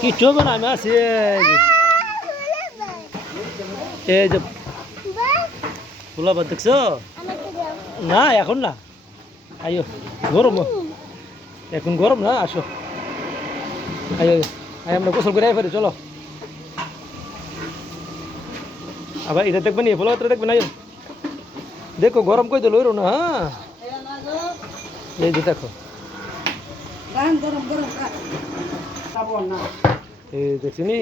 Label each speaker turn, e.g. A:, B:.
A: কি
B: চোখ না আমি আছি, এই যে। ফুলাবার দেখছ? না, এখন না। আইও, গরম। এখন গরম না, আসো। আইও, আই, আমরা গোসল করে ফেরি, চলো। আবার এটা দেখবেন এই ফুলা দেখবেন আইও। দেখো, গরম কই দিল না হ্যাঁ? এই যে দেখো। এই দেখছি নি?